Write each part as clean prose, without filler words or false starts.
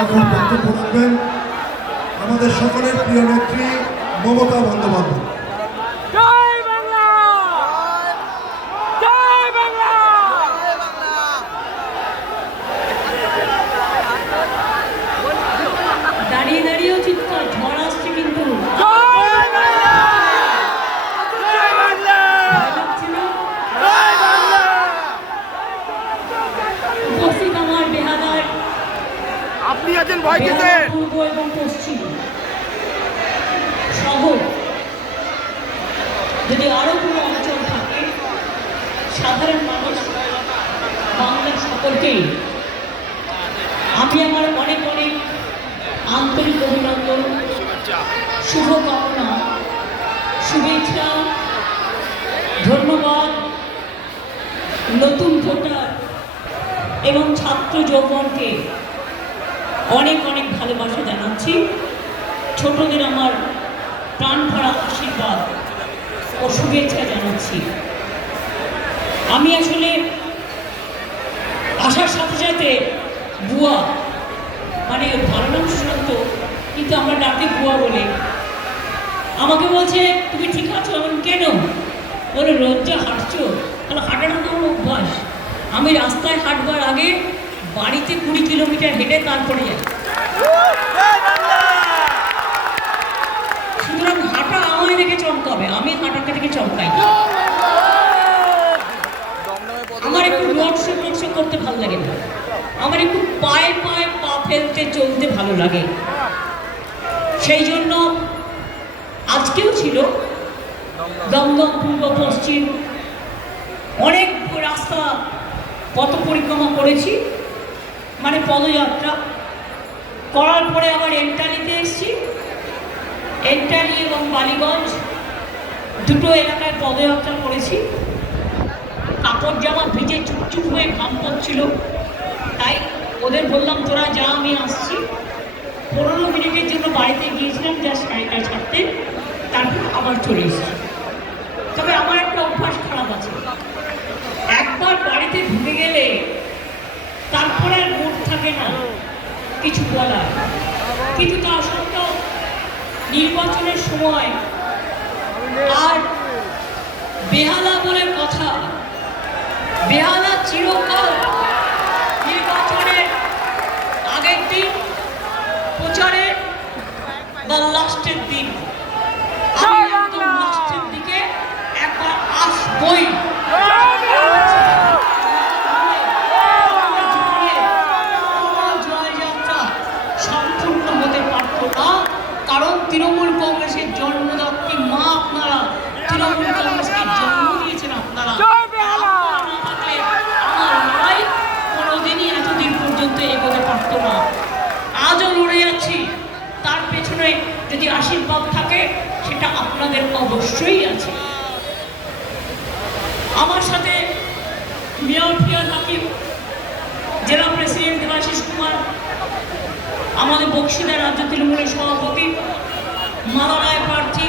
এখন বক্তব্য রাখবেন আমাদের সকলের প্রিয় নেত্রী মমতা বন্দ্যোপাধ্যায়। দাঁড়িয়ে দাঁড়িয়েও চিৎকার, ঝড় আসছে কিন্তু উপস্থিত আমার বেহালার আপনি আছেন ভয় পেতেন পূর্ব এবং পশ্চিম শহর যদি আরো কোনো অঞ্চল থাকে, সাধারণ মানুষ বাংলার সকলকেই আমি আমার অনেক অনেক আন্তরিক অভিনন্দন, শুভকামনা, শুভেচ্ছা, ধন্যবাদ। নতুন ভোটার এবং ছাত্র যৌবনকে অনেক অনেক ভালোবাসা জানাচ্ছি। ছোটদের আমার প্রাণ ভরা আশীর্বাদ ও শুভেচ্ছা জানাচ্ছি। আমি আসলে আসার সাথে সাথে বুয়া, মানে ভালো নাম সুশান্ত, কিন্তু আমরা ডাকে বুয়া বলে, আমাকে বলছে তুমি ঠিক আছো? আমি কেন? বলে রোজ যা হাঁটছো, তাহলে হাঁটাটা তো আমার অভ্যাস। আমি রাস্তায় হাঁটবার আগে বাড়িতে 20 কিলোমিটার হেঁটে তারপরে যাই। সুতরাং হাঁটা আমায় দেখে চমকাবে, আমি হাঁটাকে দেখে চমকাই। আমার একটু রোডশো করতে ভালো লাগে না, আমার একটু পায়ে পায়ে পা ফেলতে চলতে ভালো লাগে। সেই জন্য আজকেও ছিল দমদম পূর্ব পশ্চিম অনেক রাস্তা পথ পরিক্রমা করেছি, মানে পদযাত্রা করার পরে আবার এন্টালিতে এসেছি। এন্টালি এবং বালিগঞ্জ দুটো এলাকায় পদযাত্রা করেছি। কাপড় জামা ভিজে চুপচুপ হয়ে ঘাম পড়ছিল, তাই ওদের বললাম তোরা যা, আমি আসছি। 15 মিনিটের জন্য বাড়িতে গিয়েছিলাম, যা শাড়িটা ছাড়তে, তারপর আবার চলে এসেছি। তবে আমার একটা অভ্যাস খারাপ আছে, একবার বাড়িতে ঢুকে গেলে তারপরে আর মুড থাকে না কিছু বলার। কিন্তু তা সত্ত্বেও নির্বাচনের সময় আর বেহালা বলে কথা, বেহালা চিরকাল নির্বাচনের আগের দিন, প্রচারের বা লাস্টের দিন, আমি একদম লাস্টের দিকে একবার আসবই। জয়যাত্রা সম্পূর্ণ হতে পারত না, কারণ তৃণমূল কংগ্রেসের জন্মদাত্রী মা আপনারা, তৃণমূল কংগ্রেসকে জন্ম দিয়েছেন আপনারা। আমার লড়াই কোনোদিনই এতদিন পর্যন্ত এগোতে পারত না। আজও লড়ে যাচ্ছি, তার পেছনে যদি আশীর্বাদ থাকে সেটা আপনাদের অবশ্যই আছে। আমার সাথে মেয়র ফিয়ার হাকিম, জেলা প্রেসিডেন্ট দেবাশিস কুমার, আমাদের বক্সিদা রাজ্য তৃণমূলের সভাপতি, মালারায় প্রার্থী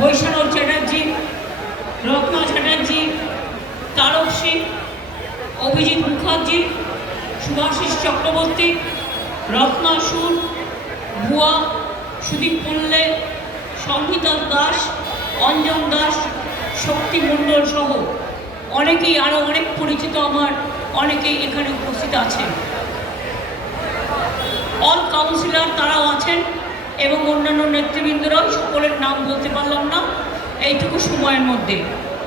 বৈষ্ণব চ্যাটার্জি, রত্না চ্যাটার্জি, তারক সিং, অভিজিৎ মুখার্জি, সুভাষিস চক্রবর্তী, রত্না সুর, ভুয়া, সুদীপ পুল্লে, সংহিতা দাস, অঞ্জন দাস, শক্তি মণ্ডল সহ অনেকেই, আরও অনেক পরিচিত আমার অনেকেই এখানে উপস্থিত আছেন। অল কাউন্সিলর তারাও আছেন এবং অন্যান্য নেতৃবৃন্দরাও, সকলের নাম বলতে পারলাম না এইটুকু সময়ের মধ্যে।